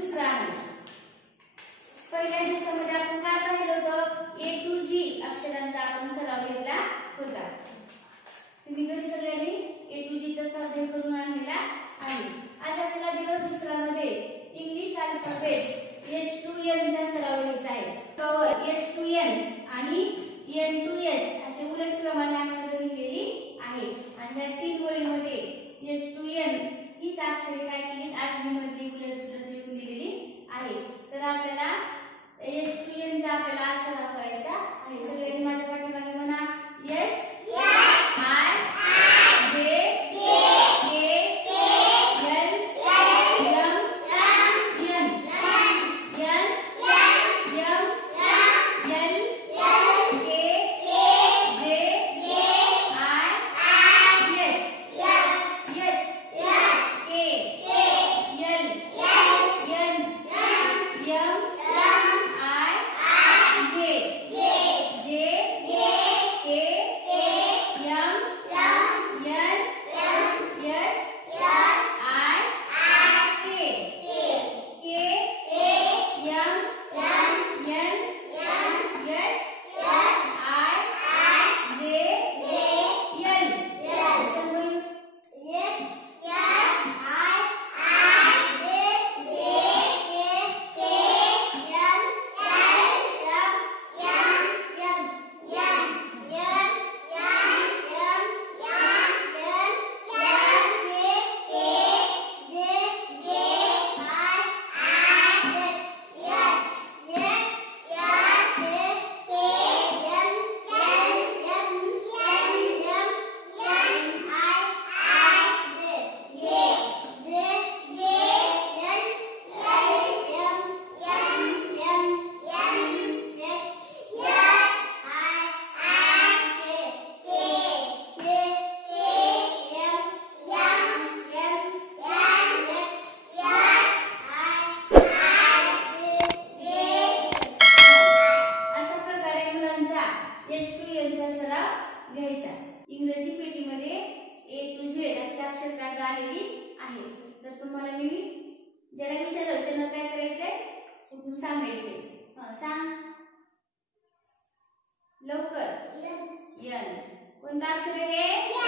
दुसरा आहे. पहिल्या दिवसामध्ये आपण काय पाहिलं होतं? A to G अक्षरांचा आपण सराव घेतला होता. तुम्ही घरी सगळ्यांनी A to G चा स्वाध्याय करून आणलेला आहे. आज आपल्याला दिवस दुसऱ्यामध्ये English alphabet H to N चा सराव घ्यायचा आहे. पॉवर H to N आणि N to H असे उलट क्रमाने अक्षरे लिहिलेली आहेत आणि या तीन ओळीमध्ये H to N हीच अक्षरे काय केली? आजीमध्ये उलट सुलट लिहून दिलेली आहे. तर आपल्याला H to N चा आपल्याला आज सराव करायचा आहे. सगळ्यांनी माझ्या पाठीमागे म्हणा H I J K L M N N M L K J I H H K L N M घ्यायचा. इंग्रजी पेटीमध्ये A to Z अशी अक्षरक्रांत आलेली आहे. तर तुम्हाला मी ज्याला विचारलं त्यांना काय करायचंय? उठून सांगायचंय. सांग लवकर. N कोणतं अक्षर आहे?